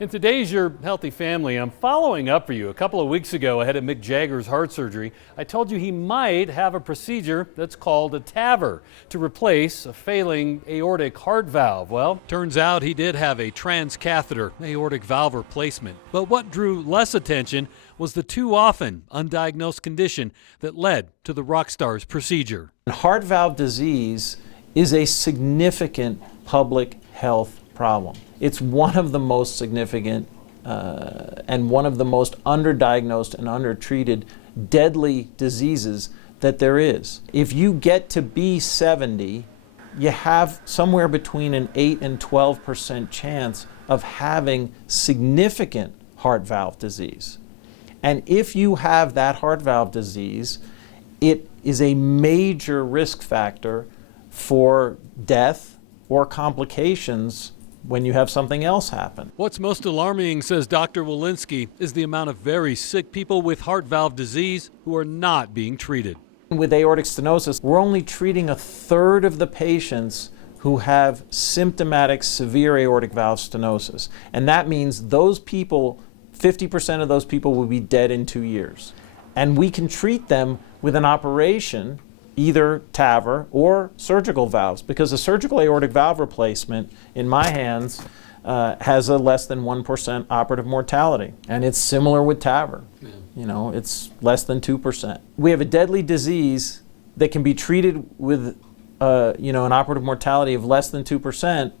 In today's Your Healthy Family, I'm following up for you. A couple of weeks ago, ahead of Mick Jagger's heart surgery, I told you he might have a procedure that's called a TAVR to replace a failing aortic heart valve. Well, turns out he did have a transcatheter aortic valve replacement. But what drew less attention was the too often undiagnosed condition that led to the rock star's procedure. Heart valve disease is a significant public health problem. It's one of the most significant and one of the most underdiagnosed and undertreated deadly diseases that there is. If you get to be 70, you have somewhere between an 8 and 12% chance of having significant heart valve disease. And if you have that heart valve disease, it is a major risk factor for death or complications when you have something else happen. What's most alarming, says Dr. Walensky, is the amount of very sick people with heart valve disease who are not being treated. With aortic stenosis, we're only treating a third of the patients who have symptomatic severe aortic valve stenosis. And that means those people, 50% of those people will be dead in 2 years. And we can treat them with an operation, either TAVR or surgical valves, because a surgical aortic valve replacement, in my hands, has a less than 1% operative mortality. And it's similar with TAVR. Yeah. You know, it's less than 2%. We have a deadly disease that can be treated with an operative mortality of less than 2%,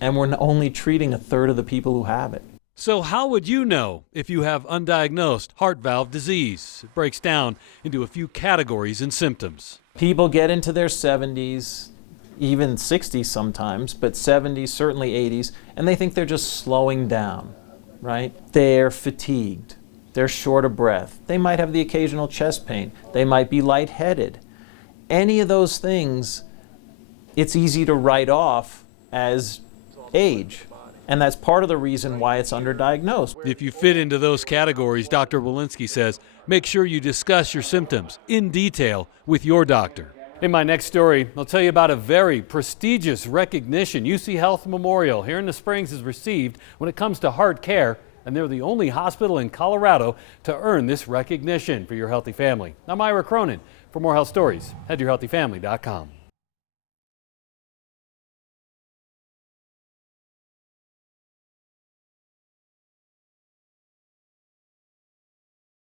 and we're only treating a third of the people who have it. So how would you know if you have undiagnosed heart valve disease? It breaks down into a few categories and symptoms. People get into their 70s, even 60s sometimes, but 70s, certainly 80s, and they think they're just slowing down, right? They're fatigued. They're short of breath. They might have the occasional chest pain. They might be lightheaded. Any of those things, it's easy to write off as age. And that's part of the reason why it's underdiagnosed. If you fit into those categories, Dr. Walensky says, make sure you discuss your symptoms in detail with your doctor. In my next story, I'll tell you about a very prestigious recognition UC Health Memorial here in the Springs has received when it comes to heart care, and they're the only hospital in Colorado to earn this recognition for your healthy family. I'm Ira Cronin. For more health stories, head to yourhealthyfamily.com.